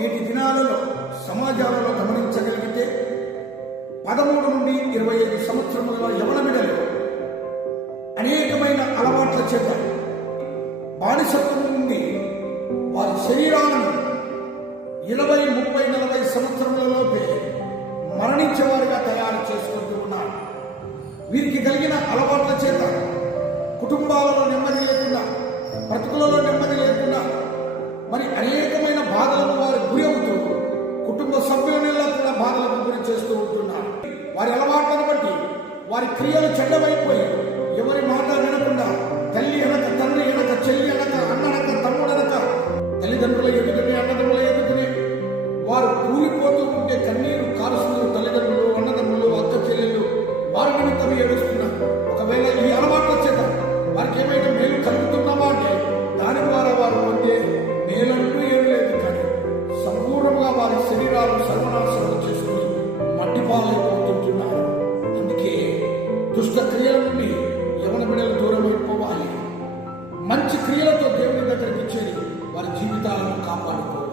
నేటి దినాలలో సమాజాలలో గమనించగలిగితే 13 నుండి 25 సంవత్సరముల యవన బిడ్డలు అనేకమైన అలవాట్ల చేత బానిసత్వం నుండి వారి శరీరాలను 20, 30, 40 సంవత్సరములలోపే మరణించేవారుగా తయారు చేసుకుంటూ ఉన్నారు. వీరికి కలిగిన అలవాట్ల చేత కుటుంబాలలో నెమ్మది లేకుండా, బ్రతుకులలో నెమ్మది లేకుండా, మరి అనేకమైన బాధలకు వారు గురి అవుతూ కుటుంబ సభ్యుల కూడా బాధలకు గురి చేస్తూ ఉంటున్నారు. వారి అలవాట్లను బట్టి వారి క్రియలు చెడ్డమైపోయి ఎవరి మాట వినకుండా తల్లి అనక, తండ్రి అనక, చెల్లి అనక, అన్ననక, తమ్ముడనక, తల్లిదండ్రుల ఎదుగునే, అన్నదమ్ముల ఎదుగునే వారు కూలిపోతూ ఉంటే కన్నీరు కారుస్తూ తల్లిదండ్రులు, అన్నదమ్ములు, అక్క చెల్లెళ్ళు వారి నిమిత్తం ఏడుస్తున్నారు. ఒకవేళ ఈ అలవాట్ల చేత వారికి ఏమైనా మేలు కలుగుతున్నామా అంటే దాని ద్వారా వారు పొందే మేలంటూ ఏమీ లేదు. కానీ సంపూర్ణంగా వారి శరీరాలు సర్వనాశనం చేసుకుని మట్టిపాలైపోతుంటున్నారు. అందుకే దుష్ట క్రియల నుండి యవన బిడ్డలు దూరం అయిపోవాలి. మంచి క్రియలతో దేవుని దగ్గరికి చేరి వారి జీవితాలను కాపాడుకోవాలి.